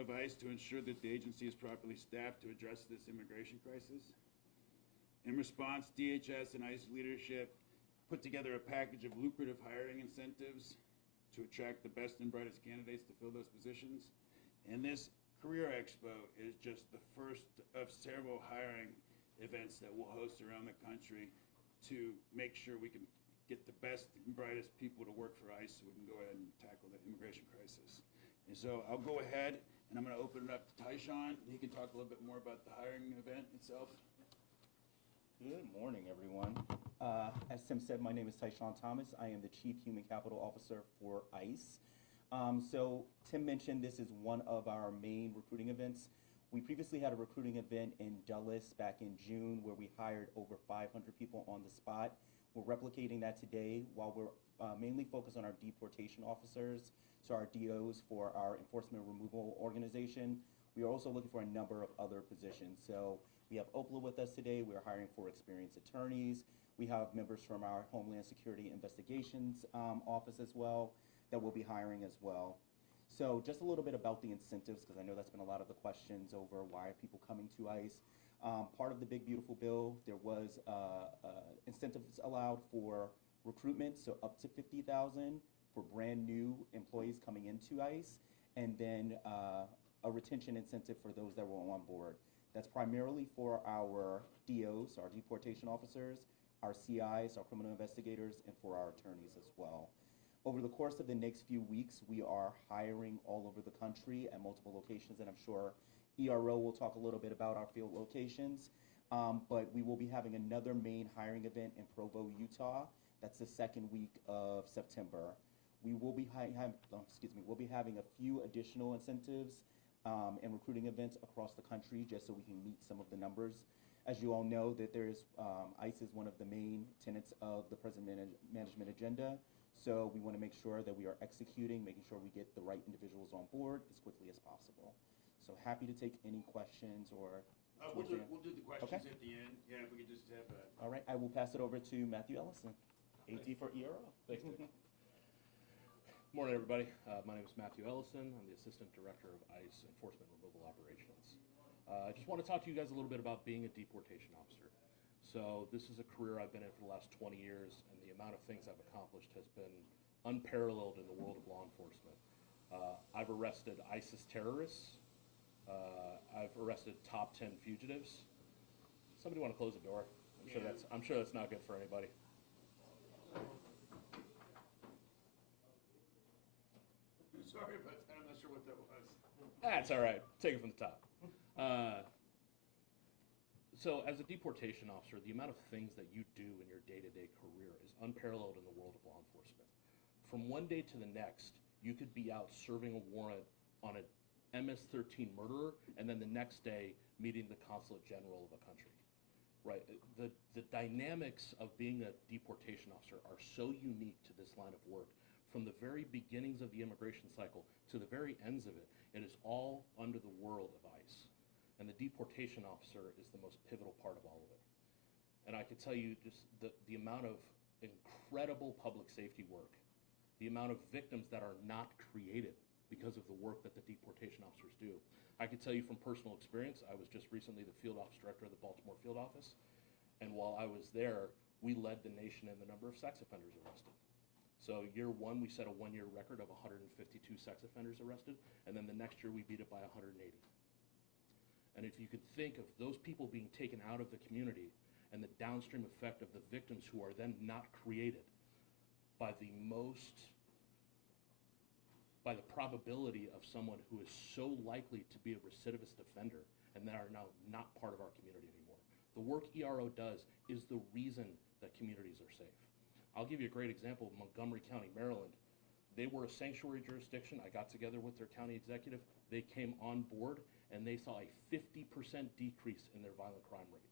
of ICE to ensure that the agency is properly staffed to address this immigration crisis. In response, DHS and ICE leadership put together a package of lucrative hiring incentives to attract the best and brightest candidates to fill those positions. And this Career Expo is just the first of several hiring events that we'll host around the country to make sure we can get the best and brightest people to work for ICE so we can go ahead and tackle the immigration crisis. And so I'll go ahead and I'm going to open it up to Tyshawn. He can talk a little bit more about the hiring event itself. Good morning, everyone. As Tim said, my name is Tyshawn Thomas. I am the Chief Human Capital Officer for ICE. So Tim mentioned this is one of our main recruiting events. We previously had a recruiting event in Dulles back in June where we hired over 500 people on the spot. We're replicating that today while we're mainly focused on our deportation officers, so our DOs for our enforcement removal organization. We are also looking for a number of other positions. So we have Oakland with us today. We are hiring for experienced attorneys. We have members from our Homeland Security Investigations office as well that we'll be hiring as well. So just a little bit about the incentives, because I know that's been a lot of the questions over why are people coming to ICE. Part of the Big Beautiful Bill, there was incentives allowed for recruitment, so up to $50,000 for brand new employees coming into ICE, and then a retention incentive for those that were on board. That's primarily for our DOs, our deportation officers, our CIs, our criminal investigators, and for our attorneys as well. Over the course of the next few weeks, we are hiring all over the country at multiple locations, and I'm sure ERO will talk a little bit about our field locations. But we will be having another main hiring event in Provo, Utah. That's the second week of September. We will be we'll be having a few additional incentives and recruiting events across the country just so we can meet some of the numbers. As you all know, that there is ICE is one of the main tenets of the present management agenda. So we want to make sure that we are executing, making sure we get the right individuals on board as quickly as possible. So happy to take any questions or. We'll do the questions at the end. Yeah, if we could just have a. All right, I will pass it over to Matthew Ellison, AD for ERO. Thanks, Tim. Morning, everybody. My name is Matthew Ellison. I'm the Assistant Director of ICE Enforcement Removal Operations. I just want to talk to you guys a little bit about being a deportation officer. So this is a career I've been in for the last 20 years, and the amount of things I've accomplished has been unparalleled in the world of law enforcement. I've arrested ISIS terrorists. I've arrested top 10 fugitives. Somebody want to close the door? I'm sure that's not good for anybody. Sorry about that. I'm not sure what that was. That's all right. Take it from the top. So as a deportation officer, the amount of things that you do in your day-to-day career is unparalleled in the world of law enforcement. From one day to the next, you could be out serving a warrant on an MS-13 murderer, and then the next day meeting the consulate general of a country. Right? The dynamics of being a deportation officer are so unique to this line of work. From the very beginnings of the immigration cycle to the very ends of it, it is all under the world of ICE. And the deportation officer is the most pivotal part of all of it. And I can tell you just the amount of incredible public safety work, the amount of victims that are not created because of the work that the deportation officers do. I can tell you from personal experience, I was just recently the field office director of the Baltimore field office, and while I was there, we led the nation in the number of sex offenders arrested. So year one, we set a one-year record of 152 sex offenders arrested, and then the next year we beat it by 180. And if you could think of those people being taken out of the community and the downstream effect of the victims who are then not created by the probability of someone who is so likely to be a recidivist offender and that are now not part of our community anymore. The work ERO does is the reason that communities are safe. I'll give you a great example of Montgomery County, Maryland. They were a sanctuary jurisdiction. I got together with their county executive. They came on board, and they saw a 50% decrease in their violent crime rate.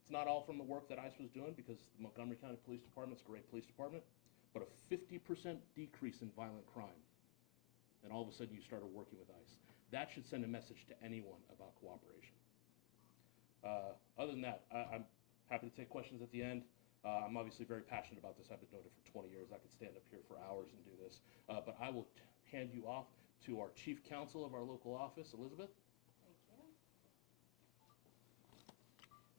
It's not all from the work that ICE was doing, because the Montgomery County Police Department is a great police department, but a 50% decrease in violent crime. And all of a sudden, you started working with ICE. That should send a message to anyone about cooperation. Other than that, I'm happy to take questions at the end. I'm obviously very passionate about this. I've been doing it for 20 years. I could stand up here for hours and do this. But I will hand you off to our chief counsel of our local office, Elizabeth. Thank you.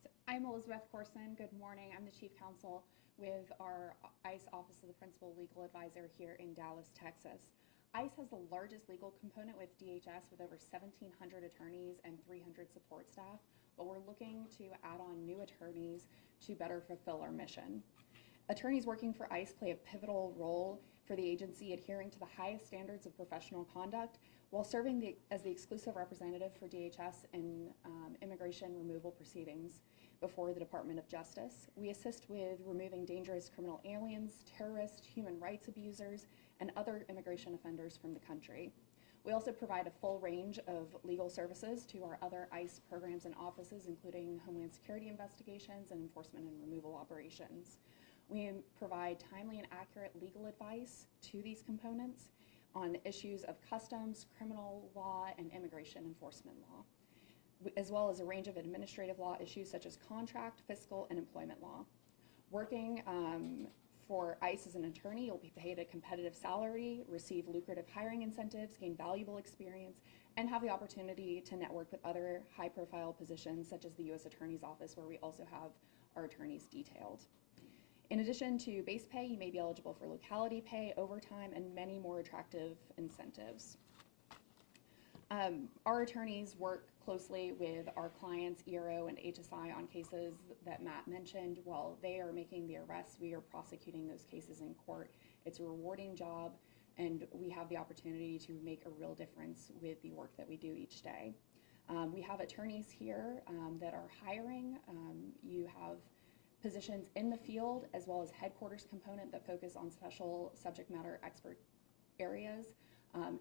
So I'm Elizabeth Corson. Good morning. I'm the chief counsel with our ICE Office of the Principal Legal Advisor here in Dallas, Texas. ICE has the largest legal component with DHS with over 1,700 attorneys and 300 support staff, but we're looking to add on new attorneys to better fulfill our mission. Attorneys working for ICE play a pivotal role for the agency, adhering to the highest standards of professional conduct while serving as the exclusive representative for DHS in immigration removal proceedings before the Department of Justice. We assist with removing dangerous criminal aliens, terrorists, human rights abusers, and other immigration offenders from the country. We also provide a full range of legal services to our other ICE programs and offices, including Homeland Security investigations and enforcement and removal operations. We provide timely and accurate legal advice to these components on issues of customs, criminal law, and immigration enforcement law, as well as a range of administrative law issues such as contract, fiscal, and employment law. Working for ICE as an attorney, you'll be paid a competitive salary, receive lucrative hiring incentives, gain valuable experience, and have the opportunity to network with other high-profile positions such as the U.S. Attorney's Office, where we also have our attorneys detailed. In addition to base pay, you may be eligible for locality pay, overtime, and many more attractive incentives. Our attorneys work closely with our clients, ERO and HSI, on cases that Matt mentioned. While they are making the arrests, we are prosecuting those cases in court. It's a rewarding job, and we have the opportunity to make a real difference with the work that we do each day. We have attorneys here that are hiring. You have positions in the field as well as headquarters component that focus on special subject matter expert areas.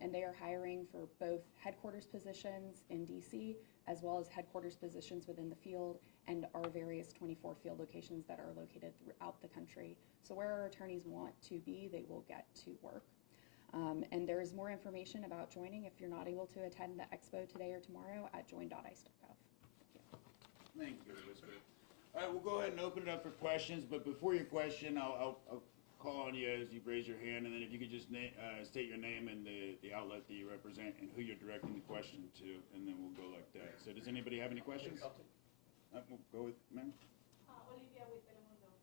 And they are hiring for both headquarters positions in DC as well as headquarters positions within the field and our various 24 field locations that are located throughout the country. So where our attorneys want to be, they will get to work. And there is more information about joining if you're not able to attend the expo today or tomorrow at join.ice.gov. Thank you, Elizabeth. All right, we'll go ahead and open it up for questions, but before your question, I'll call on you as you raise your hand, and then if you could just state your name and the outlet that you represent and who you're directing the question to, and then we'll go like that. So does anybody have any questions? We'll go with, ma'am. Olivia with Telemundo.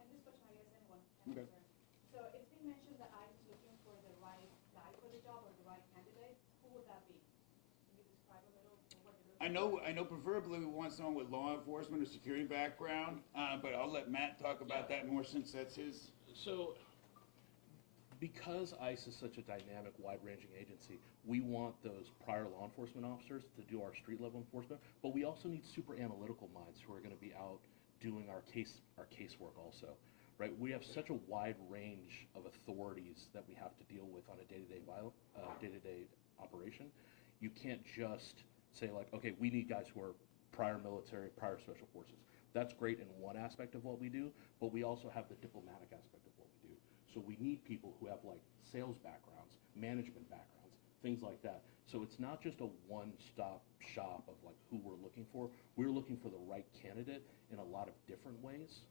And this question, I guess anyone can Okay. answer. So it's been mentioned that ICE is looking for the right guy for the job or the right candidate. Who would that be? Can you describe a little what you're looking for? I know preferably we want someone with law enforcement or security background, but I'll let Matt talk about that more since that's his. So, because ICE is such a dynamic, wide-ranging agency, we want those prior law enforcement officers to do our street-level enforcement, but we also need super analytical minds who are going to be out doing our casework also, right? We have such a wide range of authorities that we have to deal with on a day-to-day operation. You can't just say like, okay, we need guys who are prior military, prior special forces. That's great in one aspect of what we do, but we also have the diplomatic aspect of what we do. So we need people who have like sales backgrounds, management backgrounds, things like that. So it's not just a one-stop shop of like who we're looking for. We're looking for the right candidate in a lot of different ways.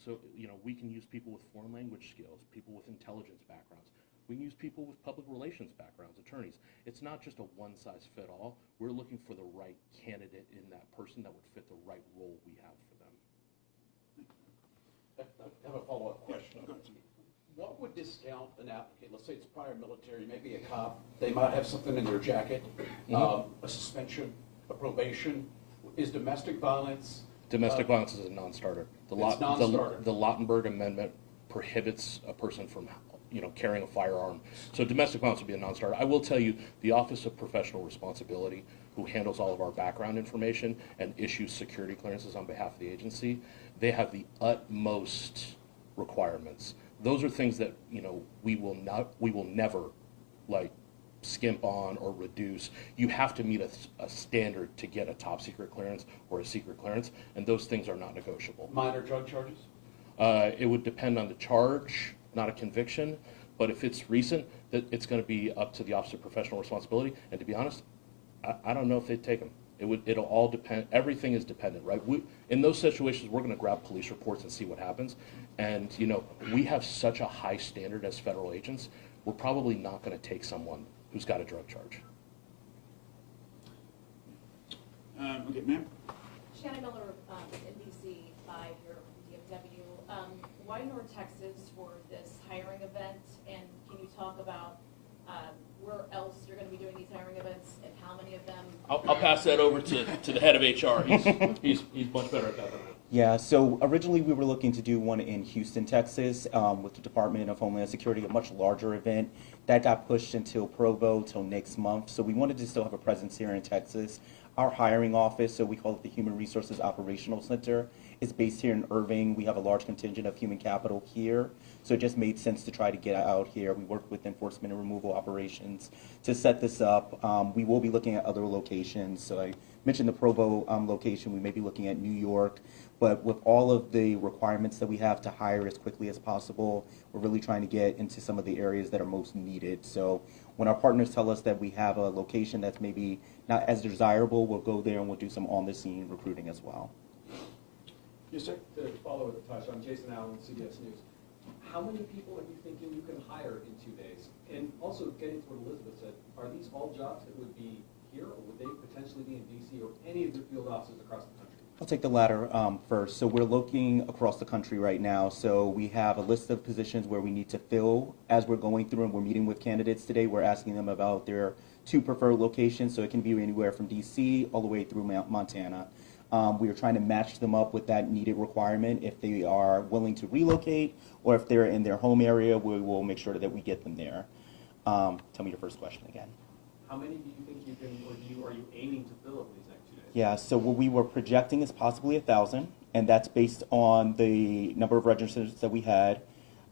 So, you know, we can use people with foreign language skills, people with intelligence backgrounds. We can use people with public relations backgrounds, attorneys. It's not just a one-size-fit-all. We're looking for the right candidate in that person that would fit the right role we have for them. I have a follow-up question. What would discount an applicant? Let's say it's prior military, maybe a cop. They might have something in their jacket, a suspension, a probation. Is domestic violence? Domestic violence is a non-starter. The Lautenberg Amendment prohibits a person from, you know, carrying a firearm. So domestic violence would be a non-starter. I will tell you, the Office of Professional Responsibility, who handles all of our background information and issues security clearances on behalf of the agency, they have the utmost requirements. Those are things that, you know, we will never like skimp on or reduce. You have to meet a standard to get a top secret clearance or a secret clearance, and those things are not negotiable. Minor drug charges? It would depend on the charge, not a conviction, but if it's recent, it's going to be up to the Office of Professional Responsibility, and to be honest, I don't know if they'd take them. It'll all depend. Everything is dependent, right? In those situations, we're going to grab police reports and see what happens. And, you know, we have such a high standard as federal agents, we're probably not going to take someone who's got a drug charge. Okay, ma'am? Shannon Miller, in DC, live here from DFW. Why North Texas for this hiring event? And can you talk about where else you're going to be doing these hiring events and how many of them? I'll pass that over to the head of HR. He's much better at that than I am. Yeah, so originally we were looking to do one in Houston, Texas, with the Department of Homeland Security, a much larger event. That got pushed until Provo, till next month. So we wanted to still have a presence here in Texas. Our hiring office, so we call it the Human Resources Operational Center, is based here in Irving. We have a large contingent of human capital here. So it just made sense to try to get out here. We work with enforcement and removal operations to set this up. We will be looking at other locations. So I mentioned the Provo location. We may be looking at New York. But with all of the requirements that we have to hire as quickly as possible, we're really trying to get into some of the areas that are most needed. So when our partners tell us that we have a location that's maybe not as desirable, we'll go there and we'll do some on-the-scene recruiting as well. Yes, sir? To follow with Tasha, I'm Jason Allen, CBS News. How many people are you thinking you can hire in 2 days? And also getting to what Elizabeth said, are these all jobs that would be here, or would they potentially be in DC or any of your field offices across the country? I'll take the latter first. So we're looking across the country right now. So we have a list of positions where we need to fill. As we're going through and we're meeting with candidates today, we're asking them about their 2 preferred locations. So it can be anywhere from DC all the way through Montana. We are trying to match them up with that needed requirement. If they are willing to relocate or if they're in their home area, we will make sure that we get them there. Tell me your first question again. How many do you think you can, or are you aiming to fill over these next 2 days? Yeah, so what we were projecting is possibly 1,000, and that's based on the number of registrants that we had.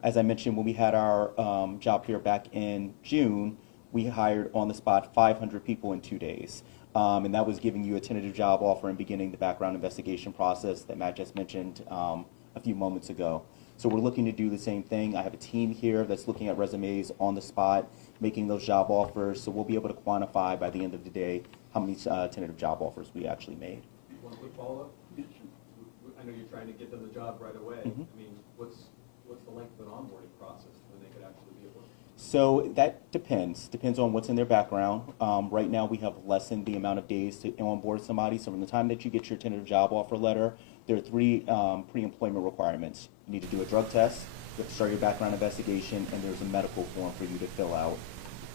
As I mentioned, when we had our job here back in June, we hired on the spot 500 people in 2 days. And that was giving you a tentative job offer and beginning the background investigation process that Matt just mentioned a few moments ago. So we're looking to do the same thing. I have a team here that's looking at resumes on the spot, making those job offers. So we'll be able to quantify by the end of the day how many tentative job offers we actually made. One quick follow-up. I know you're trying to get them the job right away. Mhm. I mean, what's the length of an onboarding process when they could actually be at work? So that depends on what's in their background. Right now we have lessened the amount of days to onboard somebody. So from the time that you get your tentative job offer letter, there are 3 pre-employment requirements. You need to do a drug test, you have to start your background investigation, and there's a medical form for you to fill out.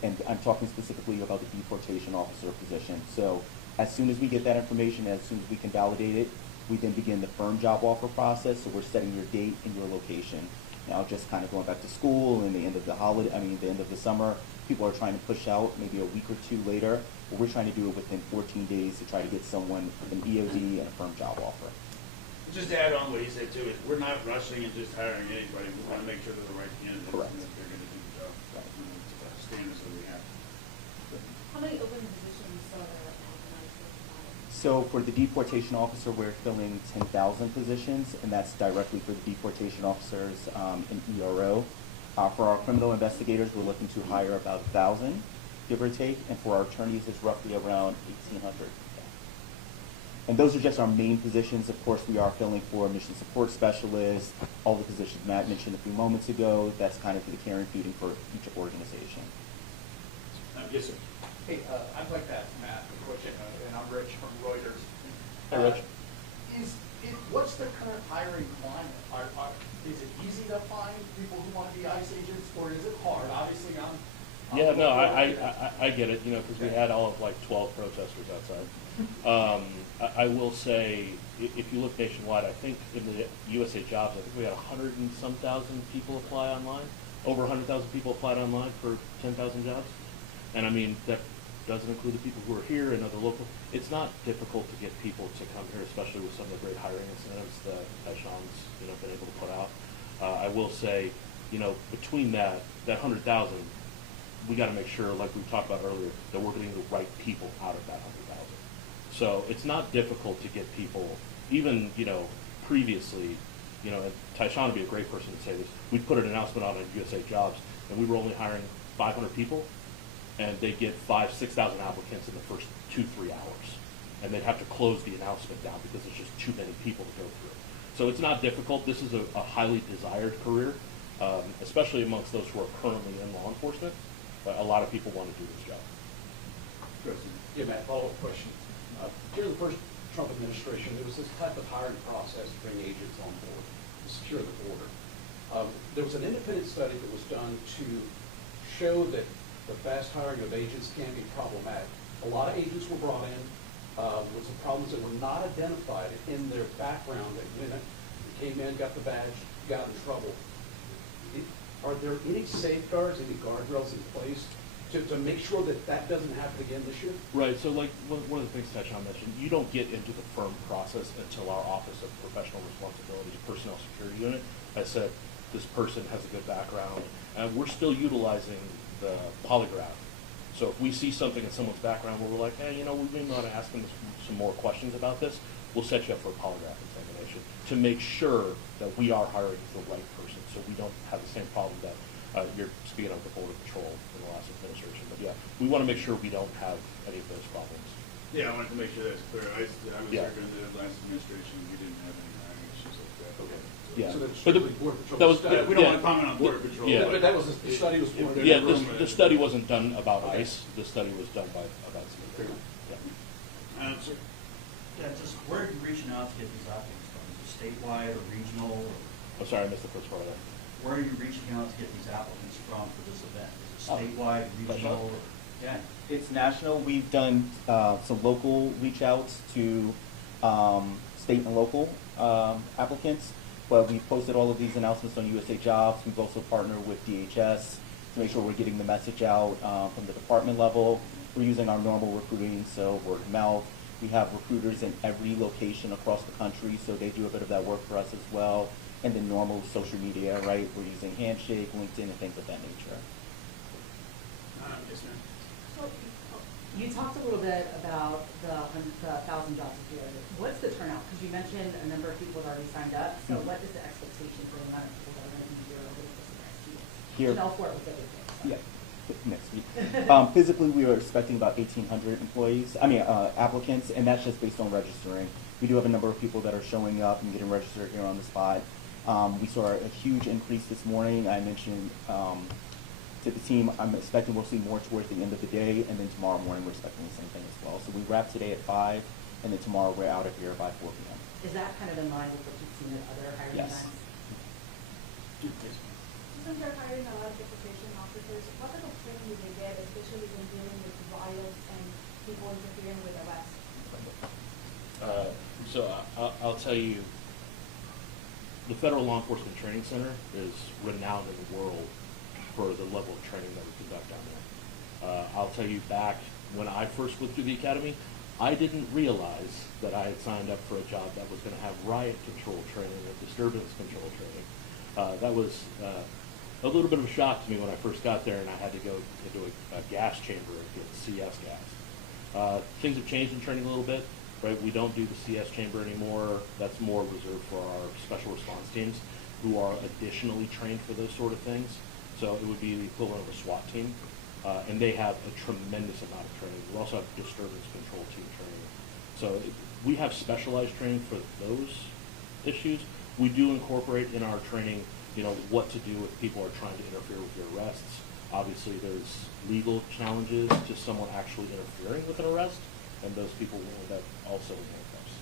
And I'm talking specifically about the deportation officer position. So as soon as we get that information, as soon as we can validate it, we then begin the firm job offer process. So we're setting your date and your location. Now just kind of going back to school and the end of the the end of the summer, people are trying to push out maybe a week or 2 later, but we're trying to do it within 14 days to try to get someone an EOD and a firm job offer. Just to add on what he said too, is we're not rushing and just hiring anybody. We want to make sure they're the right candidates. Correct. And that they're going to do the job. Right. It's standards that we have. How many open positions are there right now tonight? So for the deportation officer, we're filling 10,000 positions, and that's directly for the deportation officers in ERO. For our criminal investigators, we're looking to hire about 1,000, give or take, and for our attorneys, it's roughly around 1,800. And those are just our main positions. Of course, we are filling for mission support specialists, all the positions Matt mentioned a few moments ago. That's kind of for the care and feeding for each organization. Yes, sir. Hey, I'd like to ask Matt a question, and I'm Rich from Reuters. Hi, Rich. What's the current hiring climate? Is it easy to find people who want to be ICE agents, or is it hard? Obviously, Yeah, no, I get it, because we had all of like 12 protesters outside. I will say, if you look nationwide, I think in the USA Jobs, I think we had 100 and some thousand people apply online. Over 100,000 people applied online for 10,000 jobs. And I mean, that doesn't include the people who are here and other local. It's not difficult to get people to come here, especially with some of the great hiring incentives that Sean's been able to put out. I will say, between that 100,000, we got to make sure, like we talked about earlier, that we're getting the right people out of that 100,000. So it's not difficult to get people, even previously, and Tyshawn would be a great person to say this. We put an announcement on USA Jobs, and we were only hiring 500 people, and they'd get 5,000-6,000 applicants in the first 2-3 hours, and they'd have to close the announcement down because there's just too many people to go through. So it's not difficult. This is a highly desired career, especially amongst those who are currently in law enforcement. But a lot of people want to do this job. Yeah, Matt, follow-up question. During the first Trump administration, there was this type of hiring process to bring agents on board to secure the border. There was an independent study that was done to show that the fast hiring of agents can be problematic. A lot of agents were brought in with some problems that were not identified in their background. They went in, came in, got the badge, got in trouble. Are there any safeguards, any guardrails in place to make sure that that doesn't happen again this year? Right, so like one of the things Tyshawn mentioned, you don't get into the firm process until our Office of Professional Responsibility Personnel Security Unit has said this person has a good background, and we're still utilizing the polygraph. So if we see something in someone's background where we're like, hey, you know, we may want to ask them some more questions about this, we'll set you up for a polygraph examination to make sure that we are hiring the right person, so we don't have the same problem that you're speaking of the Border Patrol in the last administration. But yeah, we want to make sure we don't have any of those problems. Yeah, I wanted to make sure that's clear. I was Yeah. working in the last administration, we didn't have any hiring issues like that. Okay. Yeah. So that's But the- strictly Border Patrol that was- study. Yeah, we don't Yeah. want to comment on Border Patrol. Yeah. But that was, the study was. If there's Yeah, a room the study wasn't done about ICE, the study was done about Fair CBP. enough. Yeah. Sir, Yeah, just where are you reaching out to get these applicants from? Is it statewide or regional? Or I'm sorry, I missed the first part of that. where are you reaching out to get these applicants from for this event? Is it Oh, statewide, that's regional? Or, yeah. It's national. We've done some local reach outs to state and local applicants, but we've posted all of these announcements on USA Jobs. We've also partnered with DHS to make sure we're getting the message out from the department level. We're using our normal recruiting, so word of mouth. We have recruiters in every location across the country, so they do a bit of that work for us as well. And then normal social media, right? We're using Handshake, LinkedIn, and things of that nature. yes, ma'am. So, you talked a little bit about the 1,000 jobs here. What's the turnout? Because you mentioned a number of people have already signed up. So what is the expectation for the amount of people that are going to be here over the course of the next 2 years? Here. Janelle Fort was everything. So. Yeah, next week. Physically, we are expecting about 1,800 applicants, and that's just based on registering. We do have a number of people that are showing up and getting registered here on the spot. We saw a huge increase this morning. I mentioned to the team, I'm expecting we'll see more towards the end of the day, and then tomorrow morning we're expecting the same thing as well. So we wrap today at 5, and then tomorrow we're out of here by 4 p.m. Is that kind of in line with what you've seen at other hiring Yes. events? Since they're hiring a lot of deportation officers, what type of training do they get, especially when dealing with violence and people interfering with arrests? So I'll tell you, the Federal Law Enforcement Training Center is renowned in the world for the level of training that we conduct down there. I'll tell you, back when I first went through the academy, I didn't realize that I had signed up for a job that was going to have riot control training and disturbance control training. That was a little bit of a shock to me when I first got there, and I had to go into a gas chamber and get CS gas. Things have changed in training a little bit, right? We don't do the CS chamber anymore. That's more reserved for our special response teams, who are additionally trained for those sort of things. So it would be the equivalent of a SWAT team, and they have a tremendous amount of training. We also have disturbance control team training. So we have specialized training for those issues. We do incorporate in our training, what to do if people are trying to interfere with your arrests. Obviously, there's legal challenges to someone actually interfering with an arrest, and those people will end up also in handcuffs.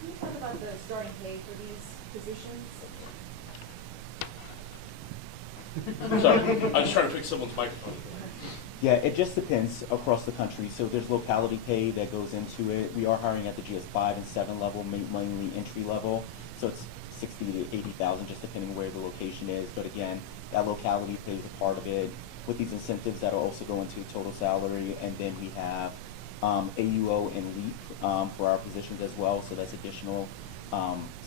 Can you talk about the starting pay for these positions? Sorry, I was trying to fix someone's microphone. Yeah, it just depends across the country. So there's locality pay that goes into it. We are hiring at the GS5 and 7 level, mainly entry level. So it's 60 to 80,000, just depending where the location is. But again, that locality plays a part of it. With these incentives, that'll also go into total salary. And then we have AUO and LEAP for our positions as well. So that's additional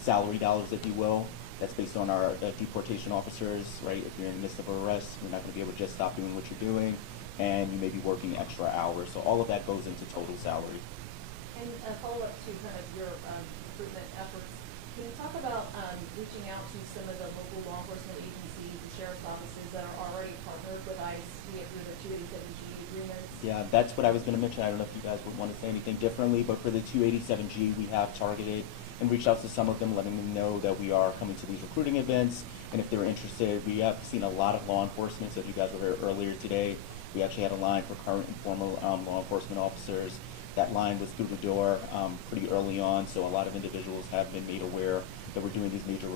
salary dollars, if you will. That's based on our deportation officers, right? If you're in the midst of an arrest, you're not going to be able to just stop doing what you're doing, and you may be working extra hours. So all of that goes into total salary. And a follow-up to kind of your recruitment efforts, can you talk about reaching out to some of the local law enforcement agencies, the sheriff's offices that are already partnered with ICE, be it through the 287G agreements? Yeah, that's what I was going to mention. I don't know if you guys would want to say anything differently, but for the 287G, we have targeted and reached out to some of them, letting them know that we are coming to these recruiting events. And if they're interested, we have seen a lot of law enforcement. So if you guys were here earlier today, we actually had a line for current and former law enforcement officers. That line was through the door pretty early on, so a lot of individuals have been made aware that we're doing these major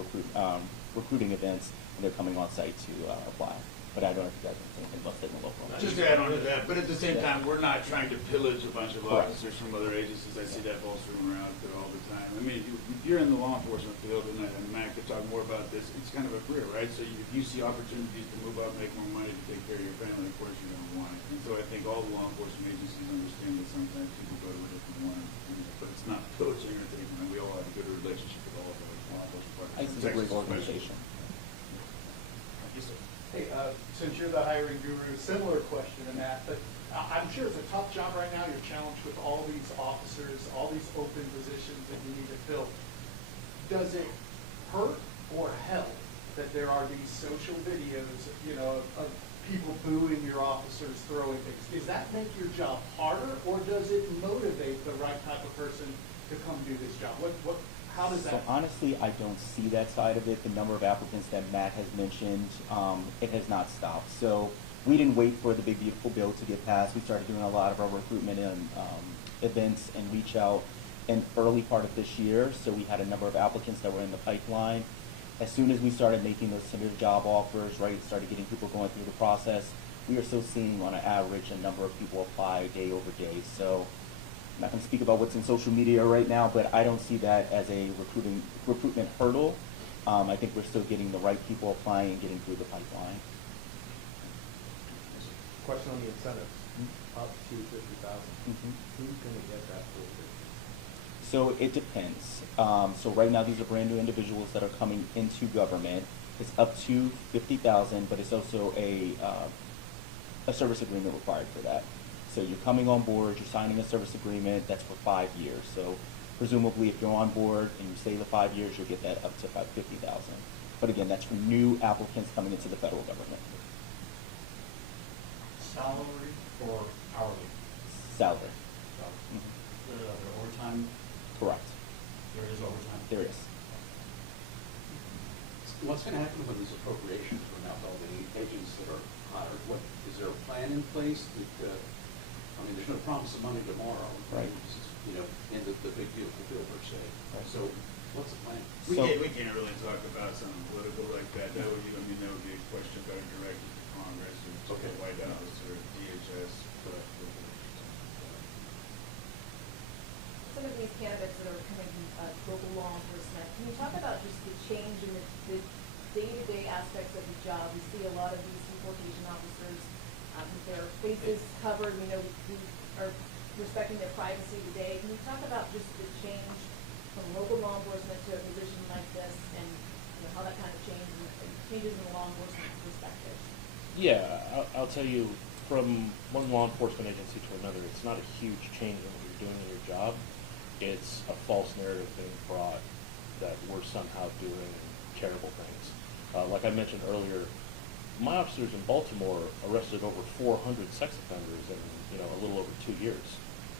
recruiting events, and they're coming on site to apply. But I don't know if you guys have anything left in the local. Just to add on to that, but at the same time, we're not trying to pillage a bunch of officers from other agencies. I see that bolstering around there all the time. I mean, if you're in the law enforcement field, and Matt could talk more about this, it's kind of a career, right? So if you see opportunities to move up, make more money, to take care of your family, of course you're going to want it. And so I think all the law enforcement agencies understand that sometimes people go to a different one, but it's not pillaging or anything, and we all have a good relationship with all of those law enforcement partners. ICE is a great organization. Yes, sir. Hey, since you're the hiring guru, similar question to Matt, but I'm sure it's a tough job right now. You're challenged with all these officers, all these open positions that you need to fill. Does it hurt or help that there are these social videos, of people booing your officers, throwing things? Does that make your job harder, or does it motivate the right type of person to come do this job? How does So that? honestly, I don't see that side of it. The number of applicants that Matt has mentioned, it has not stopped. So we didn't wait for the big beautiful bill to get passed. We started doing a lot of our recruitment and events and reach out in early part of this year. So we had a number of applicants that were in the pipeline. As soon as we started making those tentative job offers, right, started getting people going through the process, we are still seeing on an average a number of people apply day over day. So I'm not going to speak about what's in social media right now, but I don't see that as a recruitment hurdle. I think we're still getting the right people applying and getting through the pipeline. Question on the incentives, up to 50,000. Who's going to get that full 50? So it depends. So right now these are brand new individuals that are coming into government. It's up to 50,000, but it's also a service agreement required for that. So you're coming on board, you're signing a service agreement that's for 5 years. So presumably if you're on board and you stay the 5 years, you'll get that up to 50,000. But again, that's for new applicants coming into the federal government. Salary or hourly? Salary. Is there overtime? Correct. There is overtime? There is. What's going to happen when these appropriations run out, all the agents that are hired? Is there a plan in place that, there's no promise of money tomorrow. Right. In the big beautiful bill per se. Right. So what's the plan? We can't really talk about something political like that. That would be a question better directed to Congress or to the White House or DHS. Some of these candidates that are coming from local law enforcement, can you talk about just the change in the day-to-day aspects of the job? We see a lot of these deportation officers with their faces covered. We know we are respecting their privacy today. Can you talk about just the change from local law enforcement to a position like this, and how that kind of changes in the law enforcement perspective? Yeah, I'll tell you, from one law enforcement agency to another, it's not a huge change in what you're doing in your job. It's a false narrative being brought that we're somehow doing terrible things. Like I mentioned earlier, my officers in Baltimore arrested over 400 sex offenders in a little over 2 years.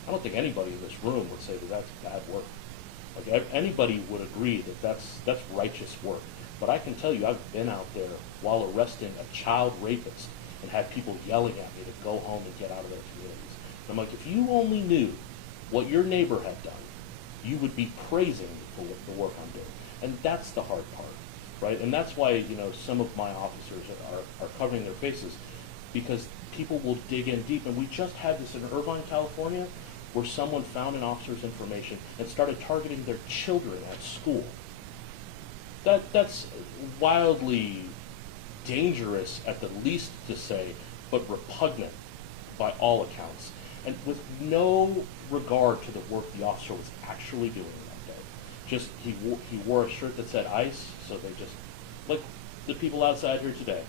I don't think anybody in this room would say that that's bad work. Like anybody would agree that that's righteous work. But I can tell you, I've been out there while arresting a child rapist and had people yelling at me to go home and get out of their communities. And I'm like, if you only knew what your neighbor had done, you would be praising me for the work I'm doing. And that's the hard part, right? And that's why, some of my officers are covering their faces, because people will dig in deep. And we just had this in Irvine, California, where someone found an officer's information and started targeting their children at school. That's wildly dangerous at the least to say, but repugnant by all accounts. And with no regard to the work the officer was actually doing that day. Just, he wore a shirt that said ICE, so they just, like the people outside here today.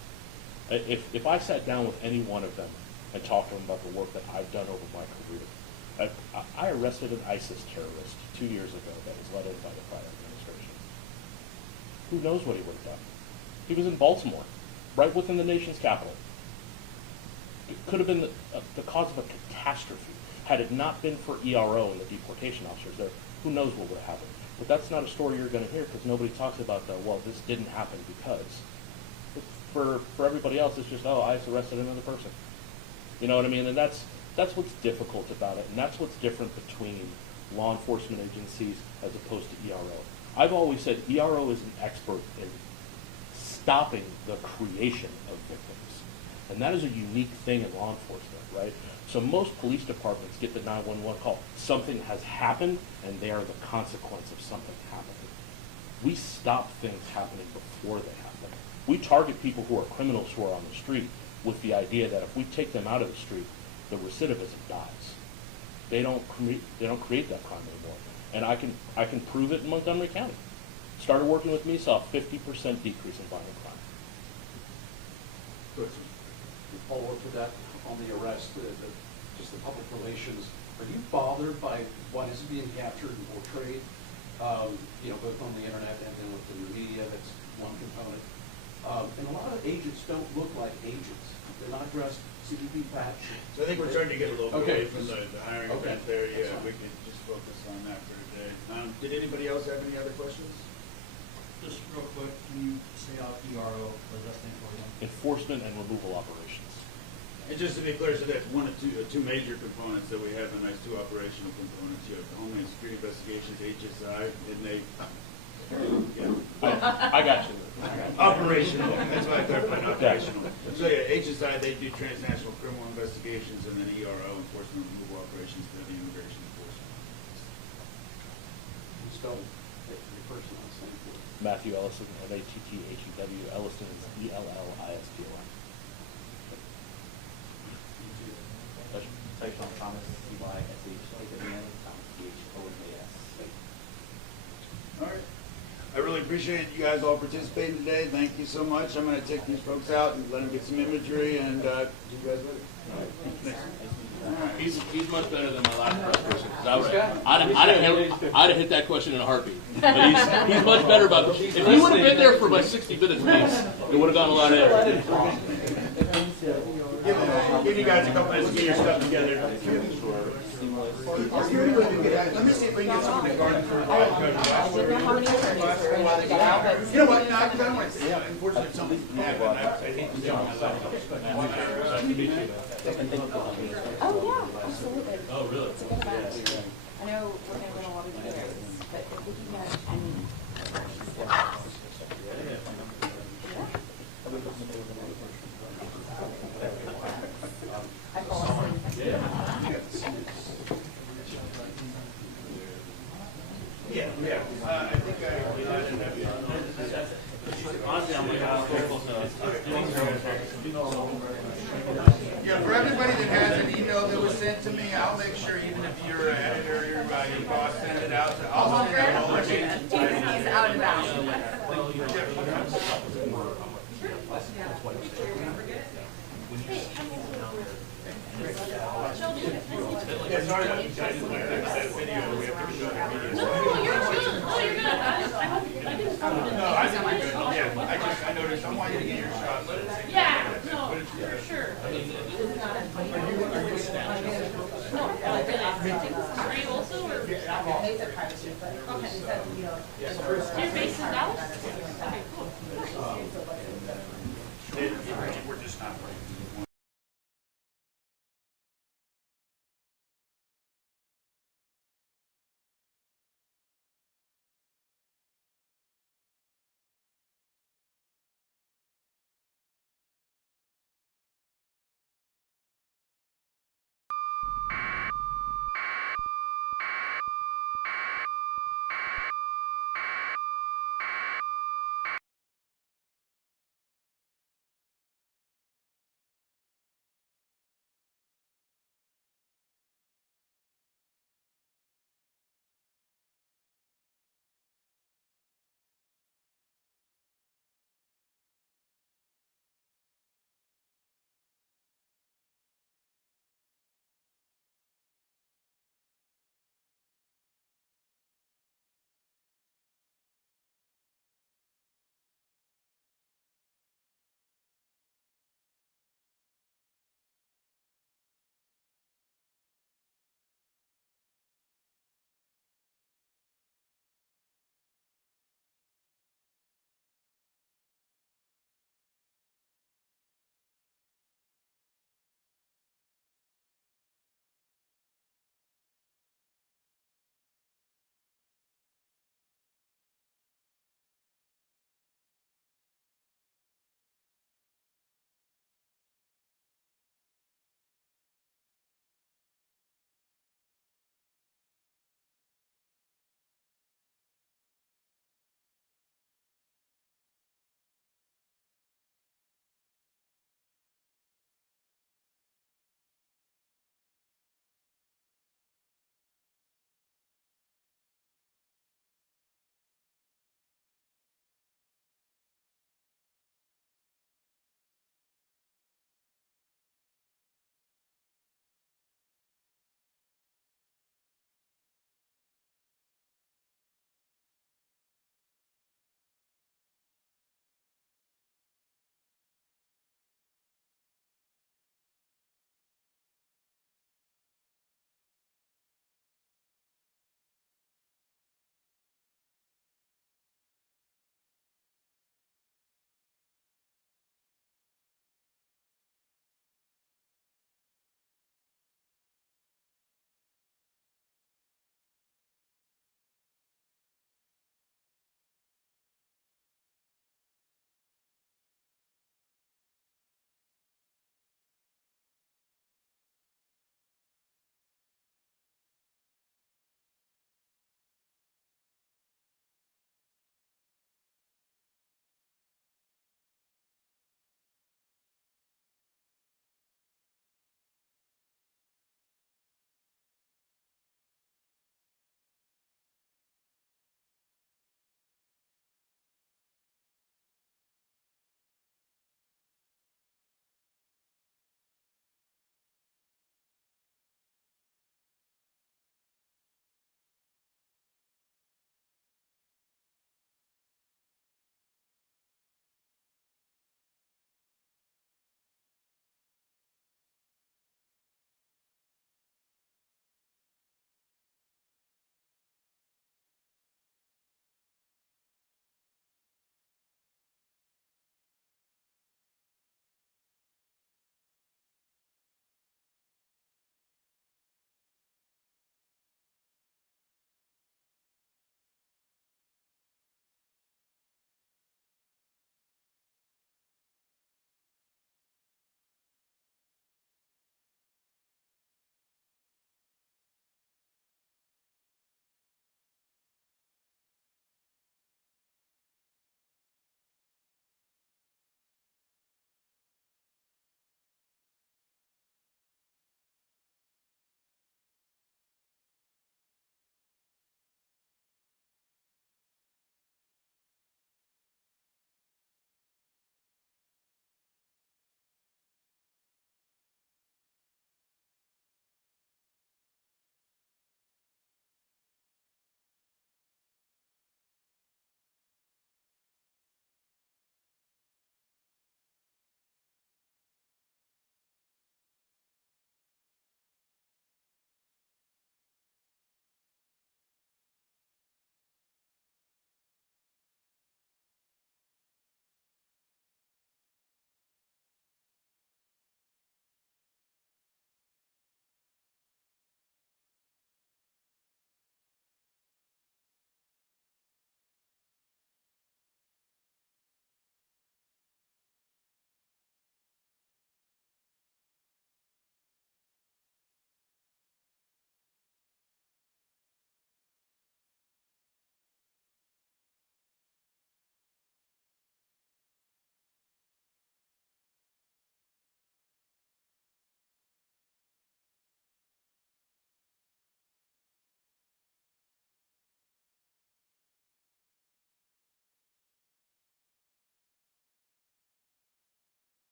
If I sat down with any one of them and talked to them about the work that I've done over my career, I arrested an ISIS terrorist 2 years ago that was let in by the prior administration. Who knows what he would have done? He was in Baltimore, right within the nation's capital. It could have been the cause of a catastrophe. Had it not been for ERO and the deportation officers there, who knows what would have happened. But that's not a story you're going to hear because nobody talks about the, well, this didn't happen because. For everybody else, it's just, oh, ICE arrested another person. You know what I mean? And that's what's difficult about it, and that's what's different between law enforcement agencies as opposed to ERO. I've always said ERO is an expert in stopping the creation of victims. And that is a unique thing in law enforcement, right? So most police departments get the 911 call. Something has happened, and they are the consequence of something happening. We stop things happening before they happen. We target people who are criminals who are on the street with the idea that if we take them out of the street, the recidivism dies. They don't create that crime anymore. And I can prove it in Montgomery County. Started working with me, saw a 50% decrease in violent crime. Good. Follow up to that on the arrest, just the public relations. Are you bothered by what is being captured and portrayed, both on the internet and then within the media? That's one component. And a lot of agents don't look like agents. They're not dressed CBP patch. So I think we're starting to get a little bit away Okay. from the hiring Okay. event there. Yeah, That's fine. we could just focus on that for today. Did anybody else have any other questions? Just real quick, can you say out ERO, what does that stand for again? Enforcement and removal operations. And just to be clear, so that's one of two major components that we have in those two operational components. You have the Homeland Security Investigations, HSI, and they, I got you. operational, that's why I clarified operational. So yeah, HSI, they do transnational criminal investigations, and then ERO, enforcement and removal operations, they're the immigration enforcement. You spell your first and last name for us. Matthew Ellison, M-A-T-T-H-E-W, Ellison is E-L-L-I-S-T-O-N. Tyshawn Thomas, T-Y-S-H-A-W-N, Thomas, T-H-O-M-A-S. All right. I really appreciate you guys all participating today. Thank you so much. I'm going to take these folks out and let them get some imagery and see you guys later. He's much better than my last press person. I'd have hit that question in a heartbeat. But he's much better about it. If he would have been there for my 60 minutes piece, it would have gone a lot better. Give you guys a couple minutes to get your stuff together. Let me see if we can get someone to guard for I didn't know how many attorneys were going to get out, but. You know what, no, I don't want to say, unfortunately, something happened, I hate to jump on that. Oh, yeah, absolutely. Oh, really? It's a good event. I know we're going to win a lot of years, but if we can get, I fall asleep. Yeah, I think Honestly, I'm like, yeah, for everybody that has an email that was sent to me, I'll make sure even if you're an editor, your boss sends it out, I'll send it all again. He's out and about. Yeah, sorry, I didn't like that video that we have to show the video. No, you're good. Oh, you're good. No, I think we're good. Yeah, I noticed, I want you to get your shot. Let it sink. Yeah, no, for sure. Are you Are you also, or? Okay. You're based in Dallas? Okay, cool.